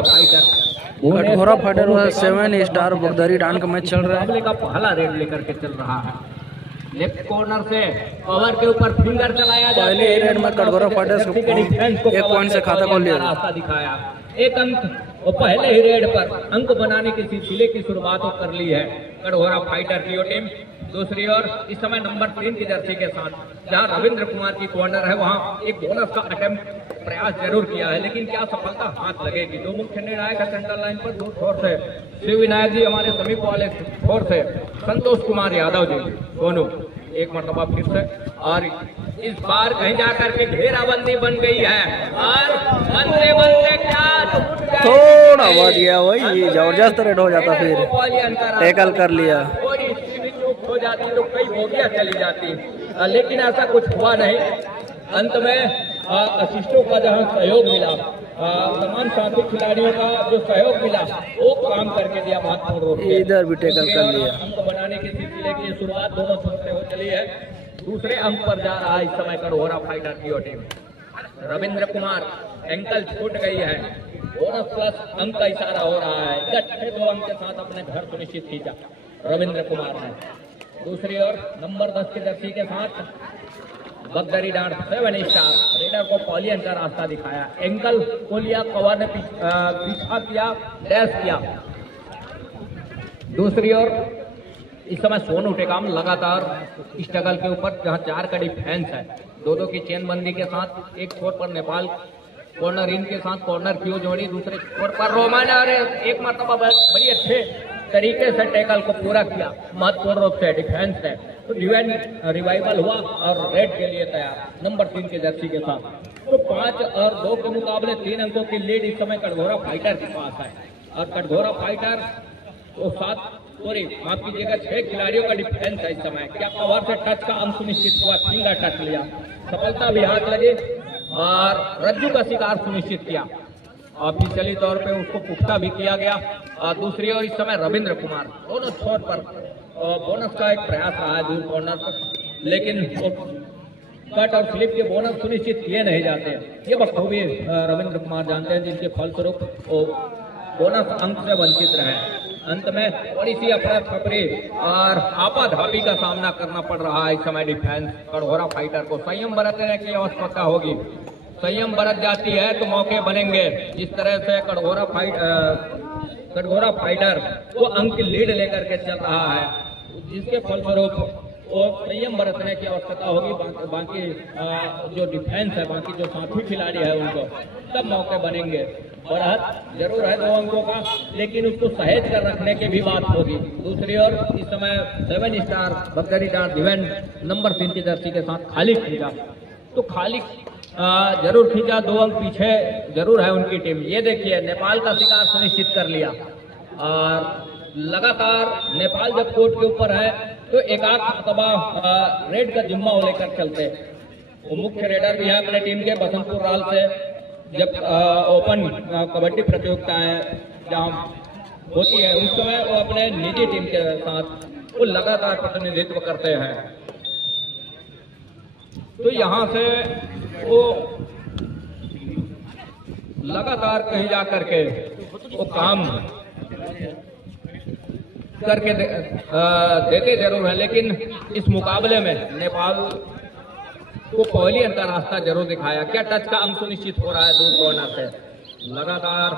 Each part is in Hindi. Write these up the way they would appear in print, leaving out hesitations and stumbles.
Katghora fighter Katghora fighter versus 7 star Bagdari Dand का मैच चल रहा है। का पहला रेड लेकर के चल रहा है। लेफ्ट कॉर्नर से कवर के ऊपर फिंगर चलाया जाता है। पहले रेड में कटघोरा फाइटर्स को 1 पॉइंट से खाता खोल लिया, रास्ता दिखाया, 1 अंक और पहले ही रेड पर अंक बनाने के सिलसिले की शुरुआत कर ली है कटघोरा फाइटर की टीम। दूसरी ओर इस समय नंबर 3 की जर्सी के साथ जहां रविंद्र कुमार की कॉर्नर है, वहां एक बोनस का अटेम्प्ट प्रयास जरूर किया है, लेकिन क्या सफलता हाथ लगेगी। दो मुख्य निर्णायक है सेंट्रल लाइन पर, दो छोर से शिव विनायक जी हमारे समीप वाले छोर से संतोष कुमार यादव जी, दोनों एक मरतबा फिर से। और इस बार कहीं जाकर के घेराबंदी बन गई है और बनते बनते क्या थोड़ा बहुत गया वही जबरदस्त रेड हो जाता, फिर टैकल कर लिया, हो जाती तो कई बोगियां चली जाती, लेकिन ऐसा कुछ हुआ नहीं। अंत में असिस्टों का जहां सहयोग मिला, तमाम साथी खिलाड़ियों का जो सहयोग मिला वो काम करके दिया महत्वपूर्ण रूप से। इधर भी टैकल कर लिया। अंक बनाने के सिलसिले की शुरुआत दोनों छोर से हो चली है। दूसरे अंक पर जा रहा है इस समय कटघोरा फाइटर की टीम। रविंद्र कुमार एंकल छूट गई है, बोनस प्लस अंक का इशारा हो रहा है। इकट्ठे 2 अंक के साथ अपने घर सुनिश्चित किया रविंद्र कुमार ने। दूसरी ओर नंबर 10 की जर्सी के साथ बगदरी डांड 7 स्टार रेडर को पॉलियन का रास्ता दिखाया, एंकल को लिया, कवर ने पीछा किया, डैश किया। दूसरी ओर इस समय सोनू टेकाम लगातार स्ट्रगल के ऊपर, जहां 4 का डिफेंस है, 2-2 की चेनबंदी के साथ। एक छोर पर नेपाल कॉर्नर इन के साथ कॉर्नर क्यू जोड़ी, दूसरे छोर पर रोमान और एक मरतबा बड़ी अच्छे तरीके से टैकल को पूरा किया महत्वपूर्ण रूप से डिफेंस है। तो डिवेंट रिवाइवल हुआ और रेड के लिए तैयार नंबर 3 के जर्सी के साथ। तो 5 और 2 के मुकाबले 3 अंकों की लीड इस समय कटघोरा फाइटर के पास है। और कटघोरा फाइटर तो माफ कीजिएगा 6 खिलाड़ियों का डिफेंस है इस समय। क्या कवर से टच का अंक सुनिश्चित हुआ, फिंगर टच लिया, सफलता भी हाथ लगी और रज्जू का शिकार सुनिश्चित किया। ऑफिशियली तौर पे उसको पुख्ता भी किया गया। दूसरी ओर इस समय रविंद्र कुमार दोनों छोर पर बोनस का एक प्रयास रहा है दूर कॉर्नर पर, लेकिन कट और स्लिप के बोनस सुनिश्चित किए नहीं जाते। ये बखूबी रविंद्र कुमार जानते हैं, जिनके फलस्वरूप वो बोनस अंक से वंचित रहे। अंत में थोड़ी सी अफरा थपरी और आपाधापी का सामना करना पड़ रहा है इस समय डिफेंस कटघोरा फाइटर को। संयम बरतने की आवश्यकता होगी, संयम बरत जाती है तो मौके बनेंगे। जिस तरह से कटघोरा फाइटर वो अंक की लीड लेकर के चल रहा है, जिसके फलस्वरूप वो संयम बरतने की आवश्यकता होगी। बाकी जो डिफेंस है, बाकी जो साथी खिलाड़ी है, उनको सब मौके बनेंगे। बढ़त जरूर है 2 अंकों का, लेकिन उसको सहेज कर रखने की भी बात होगी। दूसरी ओर इस समय 7 स्टार बगदरी डांड डिवेंट नंबर 3 की जर्सी के साथ खाली खींचा, तो खाली जरूर खींचा, 2 अंक पीछे जरूर है उनकी टीम। ये देखिए नेपाल का शिकार सुनिश्चित कर लिया और लगातार नेपाल जब कोर्ट के ऊपर है तो एक आध मरतबा रेड का जिम्मा वो लेकर चलते। वो मुख्य रेडर भी है अपने टीम के बसंतपुर राल से। जब ओपन कबड्डी प्रतियोगिताएं जहाँ होती है उस समय वो अपने निजी टीम के साथ वो लगातार प्रतिनिधित्व करते हैं। तो यहाँ से वो लगातार कहीं जा करके वो काम करके देते जरूर है, लेकिन इस मुकाबले में नेपाल को पॉलियन का रास्ता जरूर दिखाया। क्या टच का अंक सुनिश्चित हो रहा है दूर कॉर्नर से, लगातार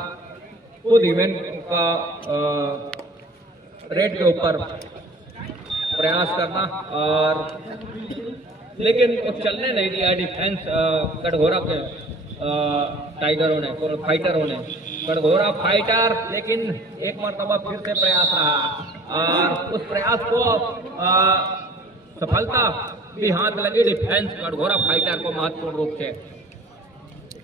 खुद इवेंट का रेड के ऊपर प्रयास करना, और लेकिन वो चलने नहीं दिया डिफेंस कटघोरा के टाइगरों ने, फाइटरों ने। कटघोरा फाइटर लेकिन एक मरतबा फिर से प्रयास रहा और उस प्रयास को सफलता भी हाथ लगी डिफेंस कटघोरा फाइटर को महत्वपूर्ण रूप से।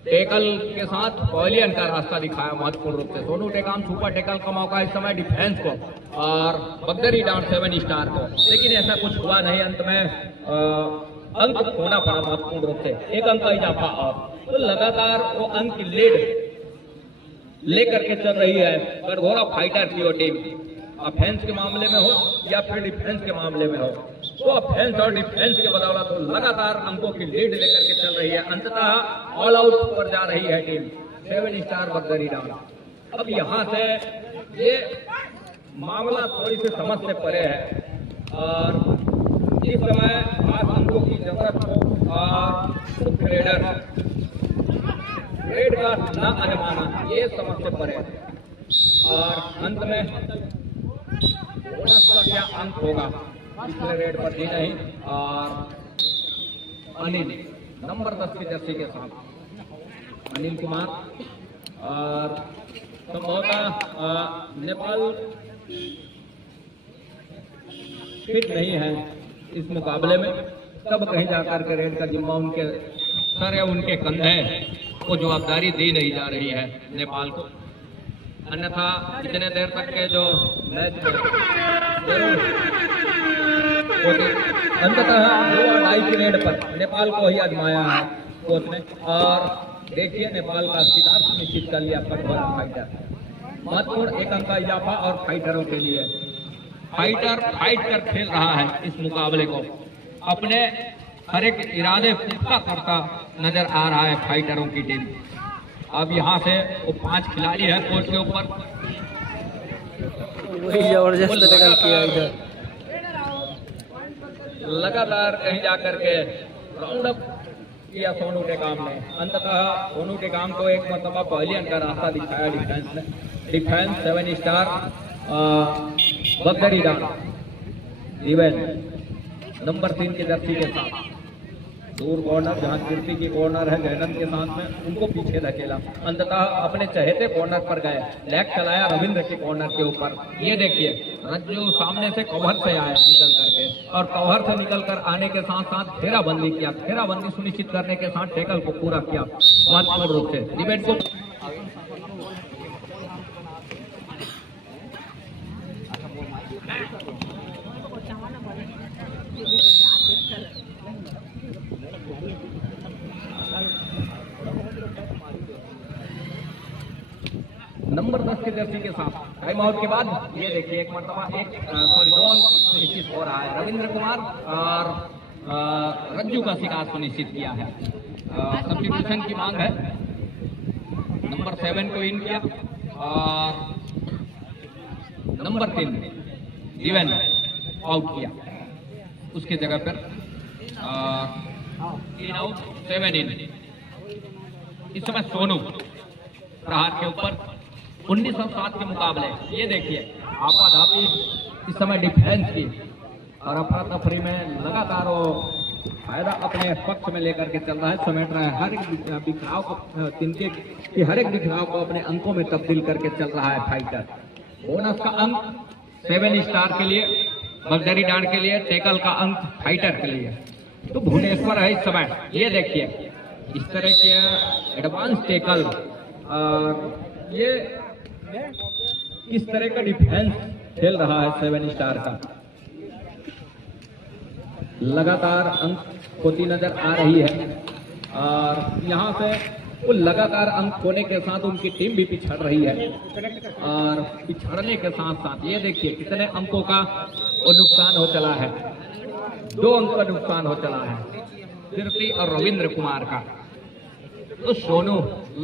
टेकल के साथ पॉलियन का रास्ता दिखाया महत्वपूर्ण रूप से। सोनू टेकाम सुपर टेकल का मौका इस समय डिफेंस को और बगदरी डांड 7 स्टार को, लेकिन ऐसा कुछ हुआ नहीं। अंत में अंक होना पड़ा महत्वपूर्ण रूप से, 1 अंक का इजाफा। और तो लगातार वो अंक की लीड लेकर के चल रही है कटघोरा फाइटर की टीम, ऑफेंस के मामले में हो या फिर डिफेंस के मामले में हो। तो ऑफेंस और डिफेंस के बदौलत तो लगातार अंकों की लीड लेकर के चल रही है। अंततः ऑल आउट पर जा रही है टीम 7 स्टार बगदरी डांड। अब यहाँ से ये मामला थोड़ी सी समझ से परे है और इस समय 5 अंकों की जरूरत हो और ट्रेडर ट्रेड का न अनुमाना ये समझ से परे है। और अंत में बोनस का क्या अंक होगा पिछले रेट पर ही नहीं। और अनिल नंबर 10 की जर्सी के साथ अनिल कुमार और संभवतः नेपाल फिट नहीं है इस मुकाबले में, तब कहीं जाकर के रेड का जिम्मा उनके सर है, उनके कंधे को जवाबदारी दी नहीं जा रही है नेपाल को। अन्यथा इतने देर तक के जो मैच अंततः 2-2.5 की रेड पर नेपाल को ही आजमाया है कोच ने। और देखिए नेपाल का शिकार सुनिश्चित कर लिया कठोरा फाइटर। महत्वपूर्ण 1 अंक का इजाफा और फाइटरों के लिए फाइटर फाइट कर खेल रहा है इस मुकाबले को, अपने हर एक इरादे पूरा करता नजर आ रहा है फाइटरों की टीम। अब यहाँ से वो 5 खिलाड़ी है कोर्ट के ऊपर, वही जबरदस्त टैकल किया इधर, लगातार कहीं जाकर के राउंड अप किया सोनू टेकाम ने। अंततः सोनू टेकाम को एक मरतबा पहली का रास्ता दिखाया डिफेंस ने। डिफेंस 7 स्टार बगदरी डान इवेंट नंबर 3 की जर्सी के साथ दूर कॉर्नर जहां कीर्ति की कॉर्नर है जयनंद के साथ में, उनको पीछे धकेला। अंततः अपने चहेते कॉर्नर पर गए, लेग चलाया रविंद्र के कॉर्नर के ऊपर। ये देखिए रज्जू सामने से कवर से आया निकल करके और कवर से निकल कर आने के साथ साथ घेराबंदी किया। घेराबंदी सुनिश्चित करने के साथ टैकल को पूरा किया महत्वपूर्ण रूप से। डिबेट को नंबर 10 के जर्सी के साथ टाइम आउट के बाद ये देखिए एक मरतबा 2 सुनिश्चित हो रहा है। रविंद्र कुमार और रज्जू का शिकार सुनिश्चित किया है। सब्स्टिट्यूशन की मांग है, नंबर 7 को इन किया और नंबर 3 जीवन आउट किया, उसके जगह पर 3 आउट 7 इन। इस समय सोनू प्रहार के ऊपर 1907 के मुकाबले ये देखिए आपाधापी इस समय डिफेंस की और अफरा तफरी में लगातार वो फायदा अपने पक्ष में लेकर के चल रहा है, समेट रहा है। हर एक बिखराव को तिनके की हर एक बिखराव को अपने अंकों में तब्दील करके चल रहा है फाइटर। बोनस का अंक 7 स्टार के लिए, बगदरी डांड के लिए, टैकल का अंक फाइटर के लिए। तो भुवनेश्वर है इस समय, ये देखिए इस तरह के एडवांस टैकल और ये किस तरह का डिफेंस खेल रहा है 7 स्टार का। लगातार अंक खोती नजर आ रही है और यहाँ से वो लगातार अंक खोने के साथ उनकी टीम भी पिछड़ रही है और पिछड़ने के साथ साथ ये देखिए कितने अंकों का वो नुकसान हो चला है। 2 अंक का नुकसान हो चला है कीर्ति और रविंद्र कुमार का। तो सोनू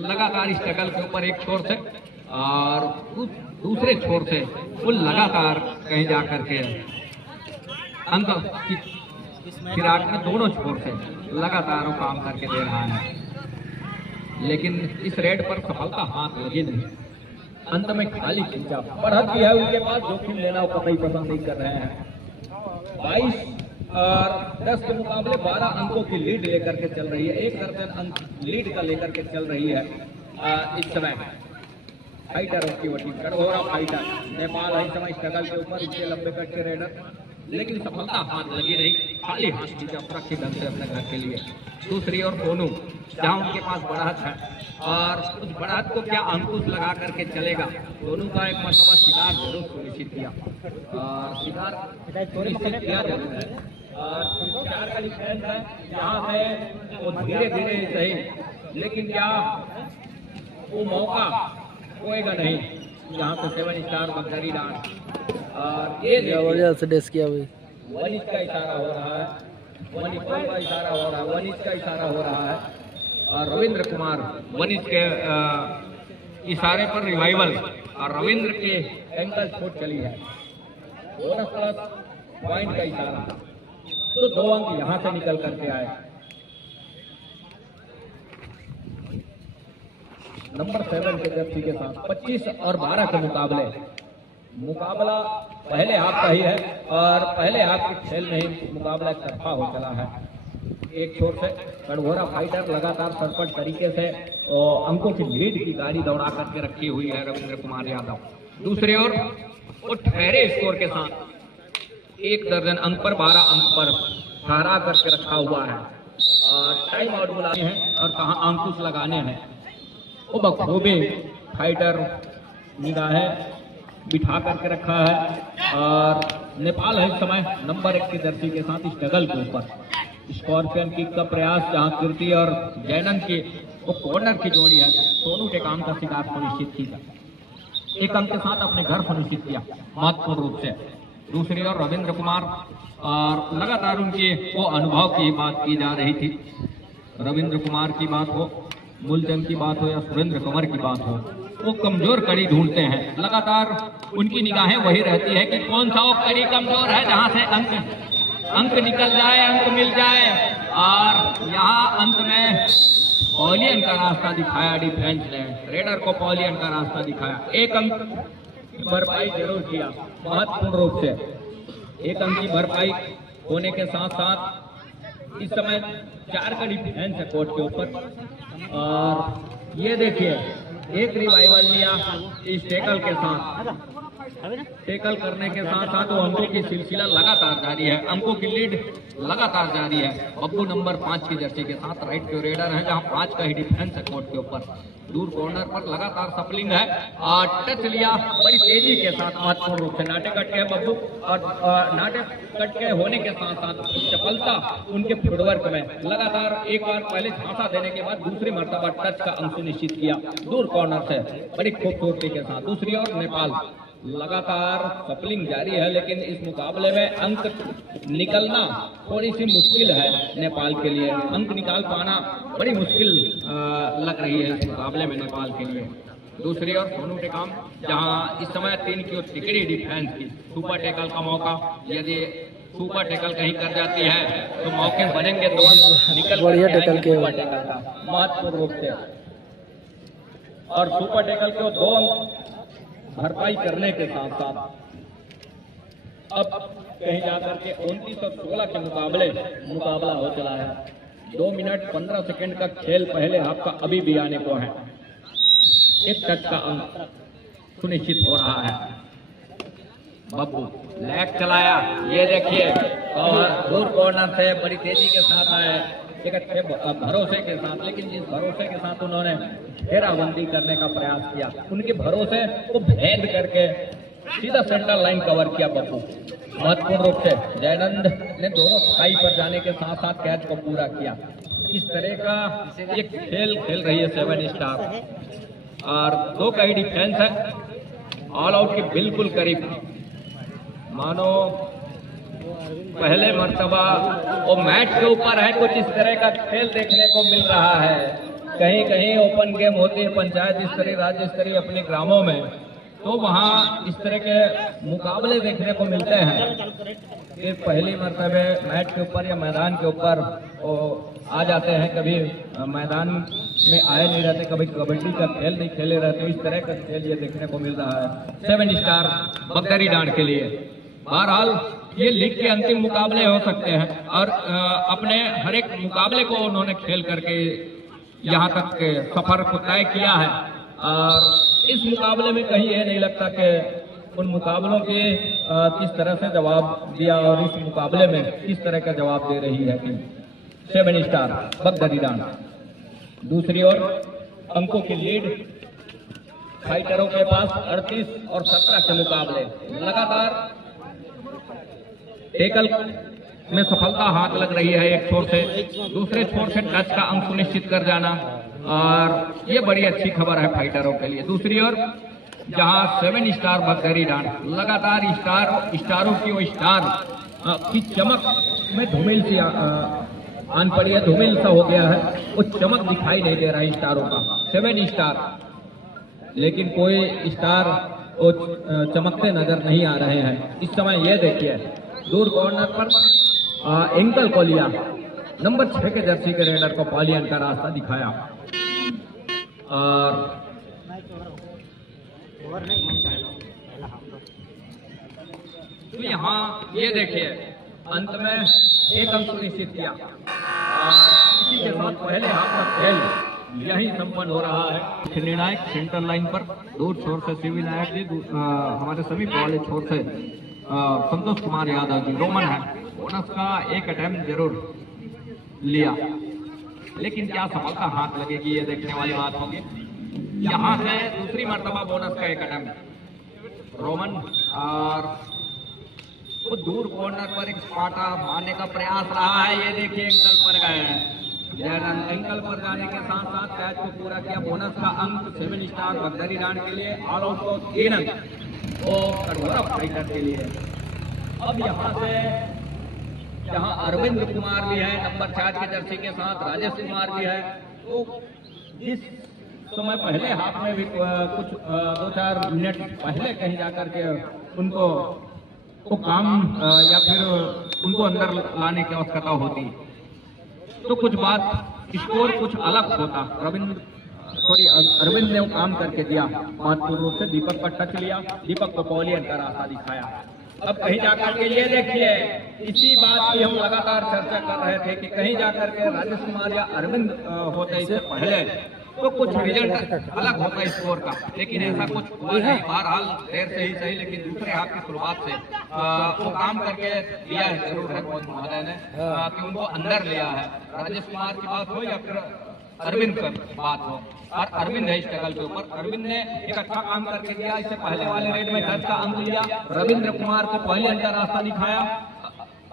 लगातार इस टैकल के ऊपर एक छोर से और दूसरे छोर से वो लगातार कहीं जाकर के अंक फिराक में दोनों छोर से लगातार वो काम करके दे रहा है, लेकिन इस रेड पर सफलता हाथ लगी नहीं। अंत में खाली खिंचा बढ़त भी है उनके पास, जोखिम लेना वो कतई पसंद नहीं कर रहे हैं। 22 और 10 के मुकाबले 12 अंकों की लीड लेकर के चल रही है, 1 दर्जन अंक लीड का लेकर के चल रही है इस समय फाइटरों की वटी। कठोरा फाइटर नेपाल है इस समय स्ट्रगल के ऊपर, इसके लंबे कट के रेडर, लेकिन सफलता हाथ लगी नहीं। खाली हाथ खींचा सुरक्षित ढंग से अपने घर के लिए। दूसरी और सोनू जहाँ उनके पास बढ़त है और उस बढ़त को क्या अंकुश लगा करके चलेगा। दोनों का एक मरतबा शिकार जरूर सुनिश्चित किया और शिकार सुनिश्चित किया जरूर है और 4 का डिफरेंस है यहाँ से वो धीरे धीरे सही, लेकिन क्या वो मौका होएगा नहीं यहाँ पे 7 स्टार बगदरी डांड। और ये जबरदस्त डेस किया भाई, वनिश का इशारा हो रहा है, वनिश का इशारा हो रहा है, वनिश का इशारा हो रहा है और रविंद्र कुमार वनिश के इशारे पर रिवाइवल और रविंद्र के एंकल चोट चली है। बोनस प्लस पॉइंट का इशारा, तो 2 अंक यहां से निकल करके आए। नंबर 7 के जर्सी के साथ 25 और 12 के मुकाबला पहले हाफ का ही है और पहले हाफ के खेल में ही मुकाबला तरफा हो चला है। एक छोर से कड़घोरा फाइटर लगातार सरपट तरीके से अंकों की लीड की गाड़ी दौड़ा करके रखी हुई है रविंद्र कुमार यादव। दूसरी ओर वो ठहरे स्कोर के साथ 1 दर्जन अंक पर 12 अंक पर ठहरा करके रखा हुआ है और टाइम आउट बुलाने हैं और कहाँ अंकुश लगाने हैं वो बखूबी फाइटर निगाहें बिठा करके रखा है। और नेपाल है इस समय नंबर 1 की जर्सी के साथ इस डगल के ऊपर। स्कॉर्पियन किक का प्रयास जहां कीर्ति और जैनन की वो कॉर्नर की जोड़ी है, सोनू टेकाम का शिकार सुनिश्चित किया, 1 अंक के साथ अपने घर सुनिश्चित किया महत्वपूर्ण रूप से। दूसरी ओर रविंद्र कुमार और लगातार उनके वो अनुभव की बात की जा रही थी। रविंद्र कुमार की बात हो, मूलचंद की बात हो या सुरेंद्र कंवर की बात हो, वो कमजोर कड़ी ढूंढते हैं। लगातार उनकी निगाहें वही रहती है कि कौन सा वो कड़ी कमजोर है जहां से अंक निकल जाए, अंक मिल जाए। और यहाँ अंत में पॉलियन का रास्ता दिखाया डिफेंस ने, रेडर को पॉलियन का रास्ता दिखाया। 1 अंक भरपाई जरूर किया महत्वपूर्ण रूप से। 1 अंक की भरपाई होने के साथ साथ इस समय 4 का डिफेंस है कोर्ट के ऊपर। और ये देखिए 1 रिवाइवल लिया इस टेकल के साथ, टेकल करने के साथ साथ वो अंकों की सिलसिला लगातार जारी है, अंकों की लीड लगातार जारी है। बब्बू नंबर 5 की जर्सी के साथ राइट के रेडर है जहां 5 का ही डिफेंस है कोर्ट के ऊपर। दूर कॉर्नर पर लगातार सपलिंग है और टच लिया बड़ी तेजी के साथ महत्वपूर्ण रूप से। नाटे कट के है बब्बू और नाटे कट के होने के साथ साथ चपलता उनके फुटवर्क में लगातार एक बार पहले झांसा देने के बाद दूसरी मर्तबा टच का अंक सुनिश्चित किया दूर कॉर्नर से बड़ी खूबसूरती के साथ। दूसरी ओर नेपाल लगातार सपलिंग जारी है, लेकिन इस मुकाबले में अंक निकलना थोड़ी सी मुश्किल है नेपाल के लिए। अंक निकाल पाना बड़ी मुश्किल लग रही है इस मुकाबले में नेपाल के लिए। दूसरी ओर सोनू टेकाम जहां इस समय 3 की ओर तिकड़ी डिफेंस की सुपर टैकल का मौका, यदि सुपर टैकल कहीं कर जाती है तो मौके बनेंगे तो निकल बढ़िया टैकल के सुपर टैकल का महत्वपूर्ण रूप से। और सुपर टैकल को 2 अंक भरपाई करने के साथ साथ अब कहीं जाकर के 29 और 16 के मुकाबला हो चला है। 2 मिनट 15 सेकंड का खेल पहले हाफ का अभी भी आने को है। 1 टच का अंक सुनिश्चित हो रहा है। बब्बू लैग चलाया, ये देखिए और दूर कॉर्नर से बड़ी तेजी के साथ आए, एक अच्छे भरोसे के साथ, लेकिन जिस भरोसे के साथ उन्होंने घेराबंदी करने का प्रयास किया, उनके भरोसे को भेद करके सीधा सेंटर लाइन कवर किया बब्बू महत्वपूर्ण रूप से। जयनंद ने दोनों थाई पर जाने के साथ साथ कैच को पूरा किया। इस तरह का एक खेल रही है 7 स्टार और 2 का ही डिफेंस है, ऑल आउट के बिल्कुल करीब। मानो पहले मर्तबा वो मैच के ऊपर है, कुछ इस तरह का खेल देखने को मिल रहा है। कहीं कहीं ओपन गेम होती है पंचायत स्तरीय राज्य स्तरीय अपने ग्रामों में, तो वहाँ इस तरह के मुकाबले देखने को मिलते हैं। ये पहली मर्तबे मैच के ऊपर या मैदान के ऊपर आ जाते हैं, कभी मैदान में आए नहीं रहते, कभी कबड्डी का खेल नहीं खेले रहते। इस तरह का खेल ये देखने को मिल रहा है 7 स्टार बगदरी डांड के लिए। बहरहाल ये लीग के अंतिम मुकाबले हो सकते हैं और अपने हर एक मुकाबले को उन्होंने खेल करके यहाँ तक के सफर को तय किया है। और इस मुकाबले में कहीं ये नहीं लगता कि उन मुकाबलों के किस तरह से जवाब दिया और इस मुकाबले में किस तरह का जवाब दे रही है टीम 7 स्टार बगदरी डांड। दूसरी ओर अंकों की लीड फाइटरों के पास 38 और 17 के मुकाबले। लगातार टेकल में सफलता हाथ लग रही है, एक छोर से दूसरे छोर से टच का अंक सुनिश्चित कर जाना, और ये बड़ी अच्छी खबर है फाइटरों के लिए। दूसरी ओर जहां 7 स्टार बगदरी डांड लगातार स्टारों की वो स्टार की चमक में धूमिल सी आन पड़ी है, धूमिल सा हो गया है, वो चमक दिखाई नहीं दे रहा है स्टारों का। 7 स्टार लेकिन कोई स्टार वो चमकते नजर नहीं आ रहे हैं। इस समय ये देखिए दूर कॉर्नर पर एंकल को लिया, नंबर 6 के जर्सी के रेडर को पॉलियन का रास्ता दिखाया। और तो यहाँ ये देखिए अंत में एक अंक सुनिश्चित किया और इसी के साथ पहले हाफ का खेल यही संपन्न हो रहा है। निर्णायक सेंटर लाइन पर दूर छोर से शिव विनायक जी, हमारे सभी वाले छोर से संतोष कुमार यादव जी। रोमन है, बोनस का एक अटेम्प्ट जरूर लिया, लेकिन क्या सफलता हाथ लगेगी ये देखने वाली बात होगी। यहाँ से दूसरी मर्तबा बोनस का एक अटेम्प्ट रोमन, और वो दूर कॉर्नर पर एक स्पाटा मारने का प्रयास रहा है। ये देखिए एंकल पर गए हैं, एंकल पर जाने के साथ साथ कैच को पूरा किया। बोनस का अंक 7 स्टार बगदरी डांड के लिए, ऑल आउट को 3 अंक वो कठोरा फाइटर के लिए। अब यहाँ से जहाँ अरविंद कुमार भी है नंबर 4 के जर्सी के साथ, राजेश कुमार भी है, तो जिस समय पहले हाथ में भी कुछ 2-4 मिनट पहले कहीं जाकर के उनको को काम या फिर उनको अंदर लाने की आवश्यकता होती, तो कुछ बात स्कोर कुछ अलग होता। अरविंद ने वो काम करके दिया महत्वपूर्ण रूप से। दीपक पर टच लिया, दीपक को पॉलियन का रास्ता दिखाया। अब कहीं जाकर के ये देखिए, इसी बात की हम लगातार चर्चा कर रहे थे कि कहीं जाकर के राजेश कुमार या अरविंद होते इससे पहले तो कुछ रिजल्ट अलग होता है स्कोर का, लेकिन ऐसा कुछ हुआ नहीं। बहरहाल देर से ही सही, लेकिन दूसरे हाथ की शुरुआत से वो काम करके लिया है जरूर है महोदय ने कि उनको अंदर लिया है। राजेश कुमार की बात हो या फिर अरविंद की बात हो, और अरविंद है स्ट्रगल के ऊपर। अरविंद ने एक अच्छा काम करके दिया, इससे पहले वाले रेड में 10 का अंक लिया, रविंद्र कुमार को पहले का रास्ता दिखाया।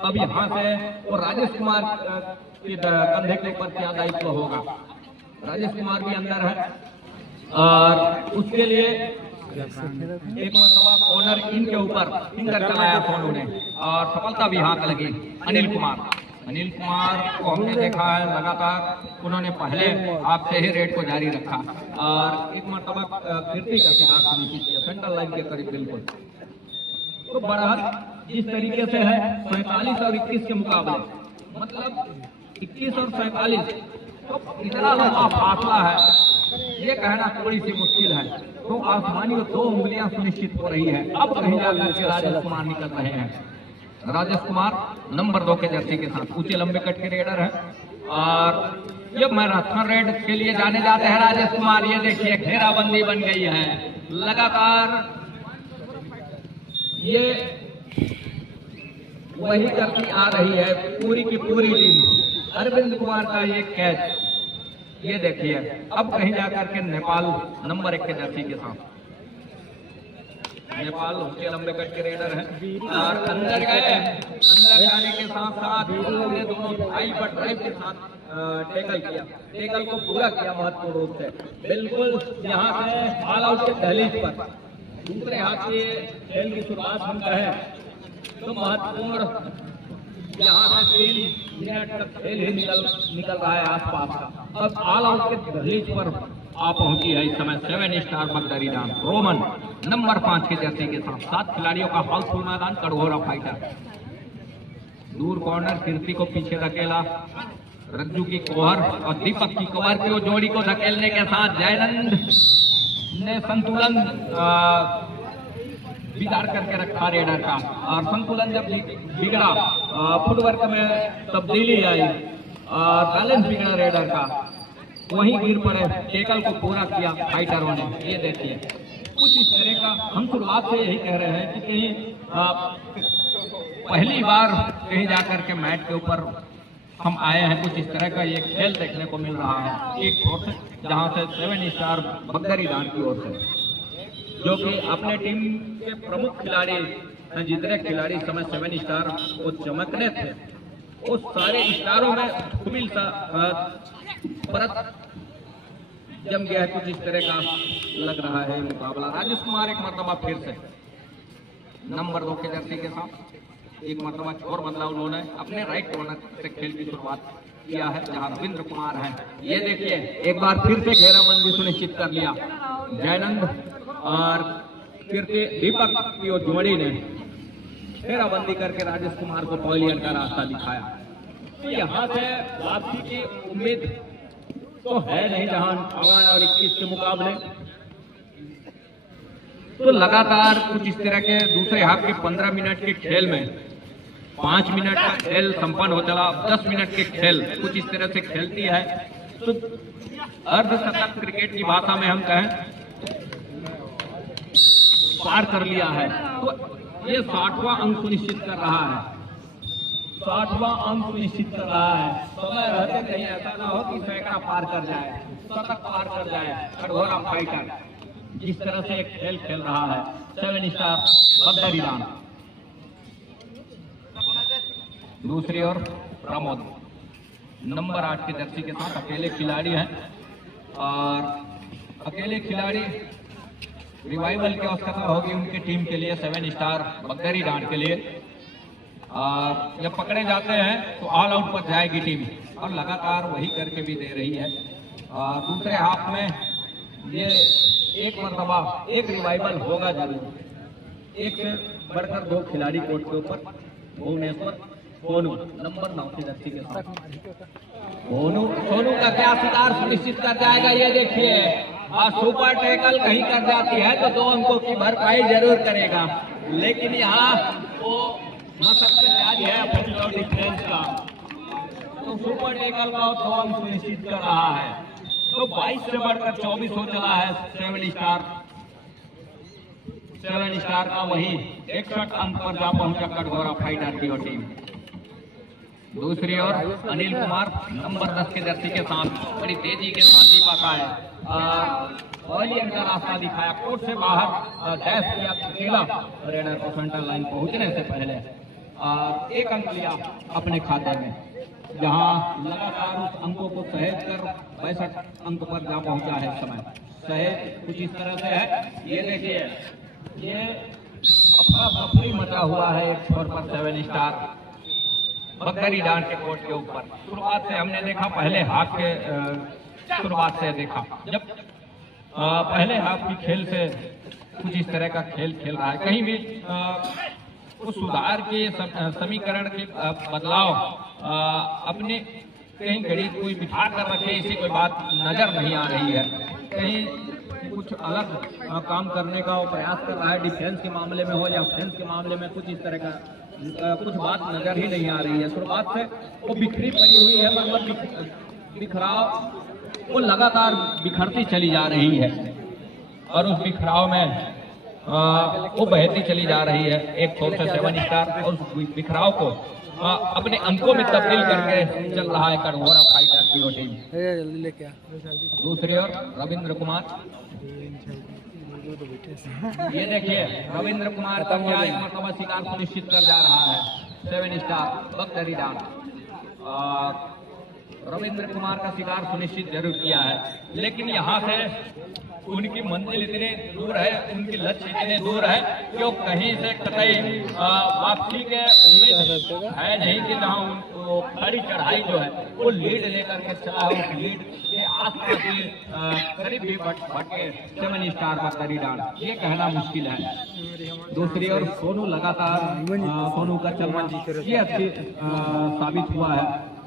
अब यहाँ से वो राजेश कुमार के कंधे के ऊपर क्या दायित्व होगा। राजेश कुमार भी अंदर है और उसके लिए एक मरतबा कॉर्नर इन के ऊपर फिंगर चलाया सोनू ने और सफलता भी हाथ लगी। अनिल कुमार को हमने देखा है लगातार उन्होंने पहले आपसे ही रेड को जारी रखा और एक मरतबा कीर्ति का शिकार सुनिश्चित किया सेंट्रल लाइन के करीब बिल्कुल। तो बहरहाल इस तरीके से है 47 और 21 के मुकाबले, मतलब 21 और 47 तो इतना लंबा फासला है, ये कहना थोड़ी सी मुश्किल है। तो आसमानी को 2 उंगलियां सुनिश्चित हो रही है। अब कहीं जाकर के राजेश कुमार निकल रहे हैं। राजेश कुमार नंबर 2 के जर्सी के साथ ऊंचे लंबे कट के रेडर है और ये मैराथन रेड के लिए जाने जाते हैं राजेश कुमार। ये देखिए घेराबंदी बन गई है, लगातार ये वही करती आ रही है पूरी की पूरी टीम। अरविंद कुमार का ये कैच ये देखिए, अब कहीं जाकर के नेपाल नंबर 1 के जर्सी के साथ, नेपाल ऊंचे लंबे कट के रेडर है और अंदर गए। अंदर जाने के साथ साथ ये दोनों हाई पर ड्राइव के साथ टैकल किया, टैकल को पूरा किया महत्वपूर्ण रूप से बिल्कुल। यहाँ से ऑल आउट के दहलीज पर दूसरे हाथ से खेल की शुरुआत हम कहें तो महत्वपूर्ण यहाँ से 3 मिनट तक खेल ही निकल रहा है आसपास का। अब ऑल आउट के दहलीज पर आ पहुंची है इस समय 7 star Bagdari Dand Roman number 5 के जर्सी के साथ। 7 खिलाड़ियों का हाउसफुल मैदान, कड़घोरा फाइटर। दूर कॉर्नर कीर्ति को पीछे धकेला, रज्जू की कोहर और दीपक की कवर की जोड़ी को धकेलने के साथ जयनंद ने संतुलन बिगाड़ करके रखा रेडर का और संतुलन जब बिगड़ा फुटवर्क में तब्दीली आई और बैलेंस बिगड़ा रेडर का, वहीं गिर पड़े। टेकल को पूरा किया फाइटरों ने। ये देखिए कुछ इस तरह का हम शुरुआत से यही कह रहे हैं कि कहीं पहली बार कहीं जाकर के मैट के ऊपर हम आए हैं, कुछ इस तरह का ये खेल देखने को मिल रहा है एक ओर से, जहाँ से 7 स्टार बगदरी डांड की ओर से, जो कि अपने टीम के प्रमुख खिलाड़ी हैं। जितने खिलाड़ी समय 7 स्टार वो चमकने थे, वो सारे स्टारों में धूमिल सा परत जम गया है। कुछ इस तरह का लग रहा है मुकाबला। राजेश कुमार एक मरतबा फिर से नंबर 2 के जर्सी के साथ एक मरतबा और बदलाव उन्होंने अपने राइट कॉर्नर से खेल की शुरुआत किया है, जहां रविंद्र कुमार है। ये देखिए एक बार फिर से घेराबंदी सुनिश्चित कर लिया जयनंद और कीर्ति दीपक की जोड़ी ने घेराबंदी करके राजेश कुमार को पवेलियन का रास्ता दिखाया। तो यहाँ से वापसी की उम्मीद तो है नहीं जहां 58 और 21 के मुकाबले। तो लगातार कुछ इस तरह के दूसरे हाफ के 15 मिनट के खेल में 5 मिनट का खेल संपन्न हो चला, 10 मिनट के खेल कुछ इस तरह से खेलती है। तो अर्धशतक क्रिकेट की भाषा में हम कहें पार कर लिया है। तो ये 60वां अंक सुनिश्चित कर रहा है, 60वां अंक सुनिश्चित कर रहा है। समय रहते कहीं ऐसा ना हो कि सैकड़ा पार कर जाए, शतक पार कर जाए। कठघोरा फाइटर जिस तरह से एक खेल खेल रहा है 7 स्टार बगदर ईरान। दूसरी ओर प्रमोद नंबर 8 की जर्सी के साथ अकेले खिलाड़ी हैं और अकेले खिलाड़ी रिवाइवल की आवश्यकता होगी उनकी टीम के लिए 7 स्टार बगदर ईरान के लिए। और जब पकड़े जाते हैं तो ऑल आउट पर जाएगी टीम और लगातार वही करके भी दे रही है। और दूसरे हाफ में ये एक मरतबा एक रिवाइवल होगा जरूर। एक से बढ़कर 2 खिलाड़ी कोर्ट के ऊपर भुवनेश्वर सोनू नंबर 9 की जर्सी के साथ। सोनू का क्या शिकार सुनिश्चित कर जाएगा ये देखिए। और सुपर टैकल कहीं कर जाती है तो 2 अंकों की भरपाई जरूर करेगा, लेकिन यहाँ वो मशक्कत जारी है अपनी और डिफेंस का। तो सुपर टैकल का 2 अंक सुनिश्चित कर रहा है। तो 22 से बढ़कर 24 हो चला है 7 स्टार का वही 61 अंक पर जा पहुंचा कठघोरा फाइटर की टीम। दूसरी ओर अनिल कुमार नंबर 10 के जर्सी के साथ बड़ी तेजी के साथ दीपक आए पवेलियन का रास्ता दिखाया, कोर्ट से बाहर डैश किया अकेला रेडर को सेंटर लाइन पहुंचने से पहले 1 अंक लिया अपने खाते में, जहां लगातार उस अंकों को सहेज कर 62 अंक पर जा पहुंचा है। समय सहेज कुछ इस तरह से है, ये देखिए ये अपना सफरी मचा हुआ है एक छोर पर 7 स्टार बगदर ईरान के कोर्ट के ऊपर। शुरुआत से हमने देखा, पहले हाफ के शुरुआत से देखा जब पहले हाफ की खेल से कुछ इस तरह का खेल खेल रहा है। कहीं भी उस सुधार के समीकरण के बदलाव अपने कहीं घड़ी कोई बिठा कर रखे ऐसी कोई बात नजर नहीं आ रही है। कहीं कुछ अलग काम करने का वो प्रयास कर रहा है, डिफेंस के मामले में हो या ऑफेंस के मामले में कुछ इस तरह का कुछ बात नजर ही नहीं आ रही है। शुरुआत से वो बिखरी पड़ी हुई है, मतलब बिखराव वो लगातार बिखरती चली जा रही है और उस बिखराव में वो बहती चली जा रही है। एक छोर से 7 स्टार और उस बिखराव को अपने अंकों में तब्दील करके चल रहा है कठघोरा फाइटर की टीम। दूसरी ओर रविंद्र कुमार, ये देखिए रविंद्र कुमार का क्या एक मरतबा शिकार सुनिश्चित कर जा रहा है 7 स्टार बगदर ईरान। और रविंद्र कुमार का शिकार सुनिश्चित जरूर किया है, लेकिन यहाँ से उनकी मंजिल इतनी दूर है, उनकी लक्ष्य इतने दूर है कि वो कहीं से कतई वापसी के उम्मीद है नहीं कि जहाँ उनको खड़ी चढ़ाई जो है वो लीड लेकर के चला है, उस लीड के आसपास के करीब भी भटके 7 स्टार बगदर ईरान, ये कहना मुश्किल है। दूसरी ओर सोनू लगातार सोनू का चलना ये अच्छी साबित हुआ है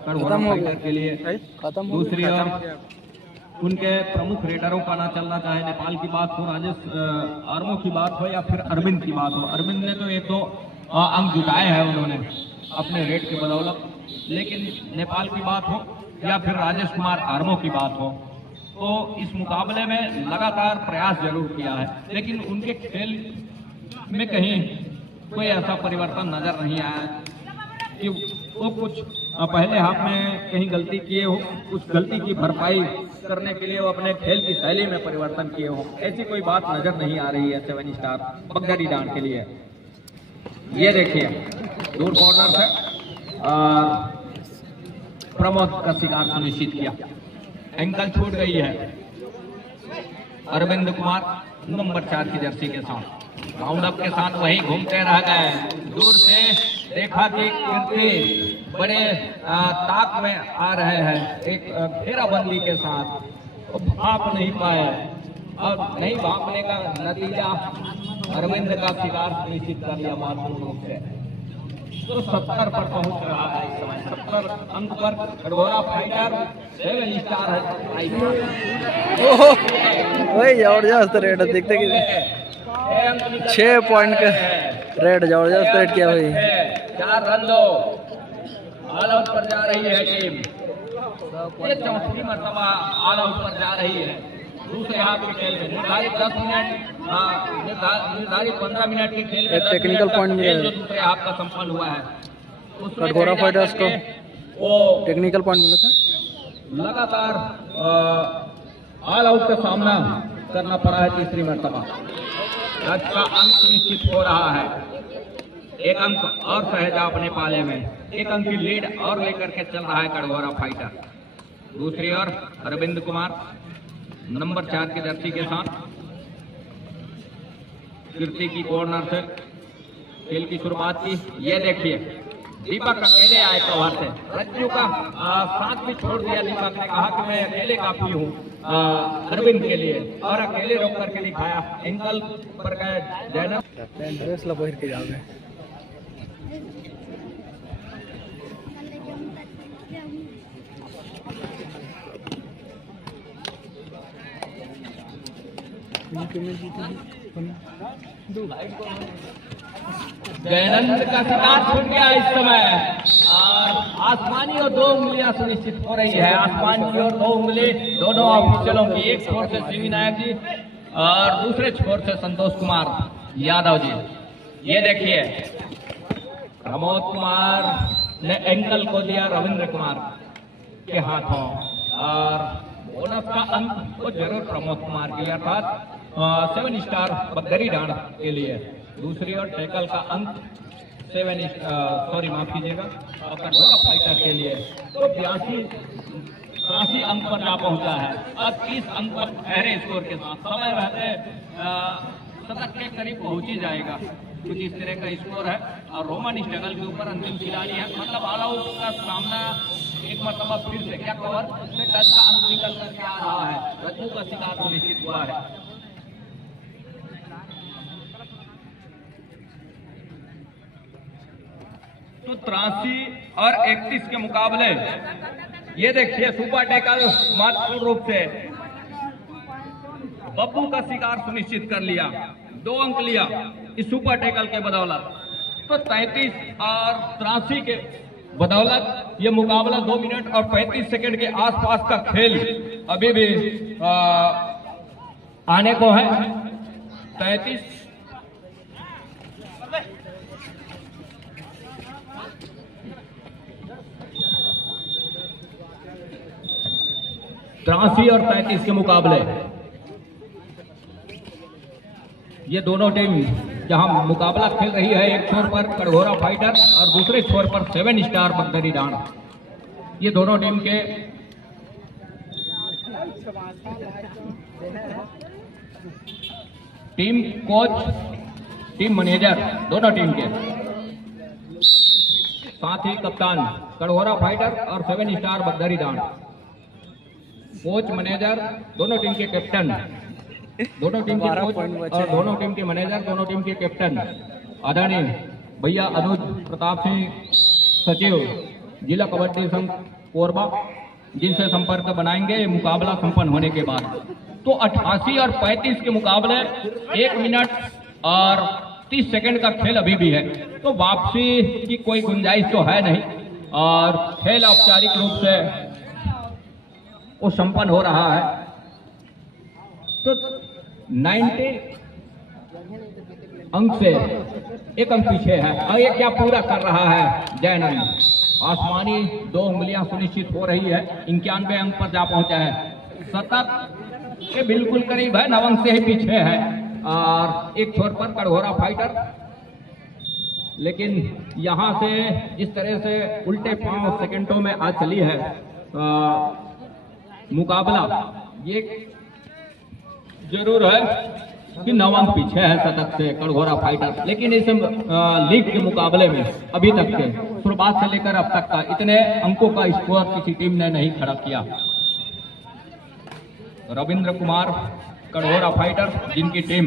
कठघोरा फाइटर के लिए। दूसरी ओर उनके प्रमुख रेडरों का ना चलना, चाहे नेपाल की बात हो, राजेश आर्मो की बात हो या फिर अरविंद की बात हो। अरविंद ने तो 1-2 अंक जुटाए हैं उन्होंने अपने रेड के बदौलत, लेकिन नेपाल की बात हो या फिर राजेश कुमार आर्मो की बात हो तो इस मुकाबले में लगातार प्रयास जरूर किया है, लेकिन उनके खेल में कहीं कोई ऐसा परिवर्तन नजर नहीं आया कि वो कुछ पहले हाफ में कहीं गलती किए हो, कुछ गलती की भरपाई करने के लिए वो अपने खेल की शैली में परिवर्तन किए हो, ऐसी कोई बात नजर नहीं आ रही है 7 स्टार बगदर ईरान के लिए। ये देखिए दूर कॉर्नर से प्रमोद का शिकार सुनिश्चित किया, एंकल छूट गई है। अरविंद कुमार नंबर 4 की जर्सी के साथ राउंड अप के साथ वही घूमते रह गए। दूर से देखा कि कीर्ति बड़े ताक में आ रहे हैं, एक घेराबंदी के साथ भाप नहीं पाए। अब नहीं भापने का नतीजा अरविंद का शिकार सुनिश्चित कर लिया महत्वपूर्ण रूप से। तो 70 पर पहुंच रहा है इस समय, 70 अंक पर कटघोरा फाइटर 7 स्टार है। वही जबरदस्त रेट देखते कि 6 पॉइंट का रेट जबरदस्त रेट किया भाई। 4 रन दो, ऑल आउट पर जा रही है टीम। ये चौथी मरतबा ऑल आउट पर जा रही है दूसरे हाफ के खेल में। निर्धारित 10 मिनट, निर्धारित 15 मिनट के खेल में टेक्निकल पॉइंट जो दूसरे हाफ का संपन्न हुआ है कटघोरा फाइटर्स को वो टेक्निकल पॉइंट मिला था। लगातार ऑल आउट का सामना करना पड़ा है तीसरी मरतबा। आज का अंक सुनिश्चित हो रहा है, एक अंक और सहेजा अपने पाले में, एक अंक की लीड और लेकर के चल रहा है कटघोरा फाइटर। दूसरी ओर अरविंद कुमार नंबर 4 के जर्सी के साथ कीर्ति की कॉर्नर से खेल की शुरुआत की। ये देखिए दीपक अकेले आए कवर से, रज्जू का साथ भी छोड़ दिया। दीपक ने कहा कि मैं अकेले काफी हूँ अरविंद के लिए, और अकेले रोक करके दिखाया। एंकल पर गए जैनब ड्रेस ला पहिर के जावे। जयनंद का शिकार छूट गया इस समय, और आसमानी और 2 उंगलियां सुनिश्चित हो रही है। आसमान की और 2 उंगली दोनों ऑफिशियलों की, एक छोर से सीवी नायक जी और दूसरे छोर से संतोष कुमार यादव जी। ये देखिए प्रमोद कुमार ने एंकल को दिया रविंद्र कुमार के हाथों, और बोनस का अंक तो जरूर प्रमोद कुमार के लिए, अर्थात 7 स्टार बदरी डांड के लिए। दूसरी ओर टैकल का अंक 7 माफ कीजिएगा कटघोरा फाइटर के लिए तो 83 अंक पर जा पहुंचा है, और 30 अंक पर ठहरे स्कोर के साथ। समय रहते शतक के करीब पहुंच ही जाएगा, कुछ इस तरह का स्कोर है। और रोमन स्ट्रगल के ऊपर अंतिम खिलाड़ी है, मतलब ऑल आउट का सामना एक मरतबा फिर से क्या कवर से टच का अंक निकल करके आ रहा है। रज्जू का शिकार सुनिश्चित हुआ है। तो 83 और 31 के मुकाबले ये देखिए सुपर टैकल महत्वपूर्ण रूप से बब्बू का शिकार सुनिश्चित कर लिया, 2 अंक लिया इस सुपर टैकल के बदौलत। तो 33 और 83 के बदौलत ये मुकाबला 2 मिनट और 35 सेकंड के आसपास का खेल अभी भी आने को है। 33 83 और 35 के मुकाबले ये दोनों टीम जहां मुकाबला खेल रही है, एक छोर पर कटघोरा फाइटर और दूसरे छोर पर 7 स्टार बदरी डांड। ये दोनों टीम के टीम कोच, टीम मैनेजर दोनों टीम के, साथ ही कप्तान कटघोरा फाइटर और 7 स्टार बदरी डांड, कोच मैनेजर दोनों टीम के कैप्टन, दोनों टीम के कोच और दोनों टीम के मैनेजर, दोनों टीम के कैप्टन आदरणीय भैया अनुज प्रताप सिंह, सचिव जिला कबड्डी संघ कोरबा, जिनसे संपर्क बनाएंगे मुकाबला संपन्न होने के बाद। तो 88 और 35 के मुकाबले 1 मिनट और 30 सेकंड का खेल अभी भी है, तो वापसी की कोई गुंजाइश तो है नहीं, और खेल औपचारिक रूप से वो संपन्न हो रहा है। तो 90 अंक से 1 अंक पीछे है, और ये क्या पूरा कर रहा है जयनंद। आसमानी 2 उंगलियां सुनिश्चित हो रही है, 91 अंक पर जा पहुंचा है, शतक के बिल्कुल करीब है, 9 अंक से ही पीछे है। और एक छोर पर कटघोरा फाइटर, लेकिन यहां से जिस तरह से उल्टे पांव सेकंडों में आज चली है मुकाबला, ये जरूर है कि 9 अंक पीछे है शतक से कड़घोरा फाइटर, लेकिन इस लीग के मुकाबले में अभी तक के शुरुआत से लेकर अब तक का इतने अंकों का स्कोर किसी टीम ने नहीं खड़ा किया। रविंद्र कुमार कड़घोरा फाइटर, जिनकी टीम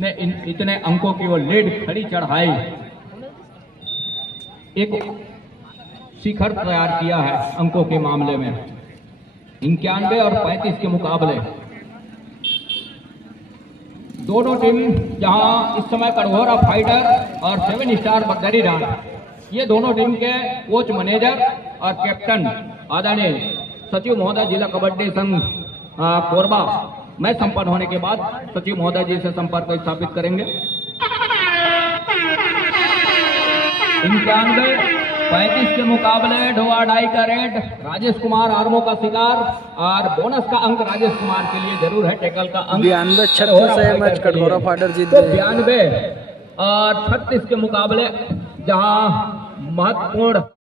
ने इतने अंकों की वो लीड खड़ी चढ़ाई, एक शिखर तैयार किया है अंकों के मामले में। 91 और 35 के मुकाबले दोनों टीम, जहां इस समय कड़घोरा फाइटर और 7 स्टार बदरी राण, ये दोनों टीम के कोच, मैनेजर और कैप्टन आदरणीय सचिव महोदय जिला कबड्डी संघ कोरबा मैच संपन्न होने के बाद सचिव महोदय जी से संपर्क स्थापित करेंगे। 91-35 के मुकाबले ढोआ-ढाई का रेड, राजेश कुमार आर्मो का शिकार और बोनस का अंक राजेश कुमार के लिए जरूर है, टैकल का अंक 92-36 से मैच कड़घोरा फाइटर जीत तो गए। 92 और 36 के मुकाबले जहां महत्वपूर्ण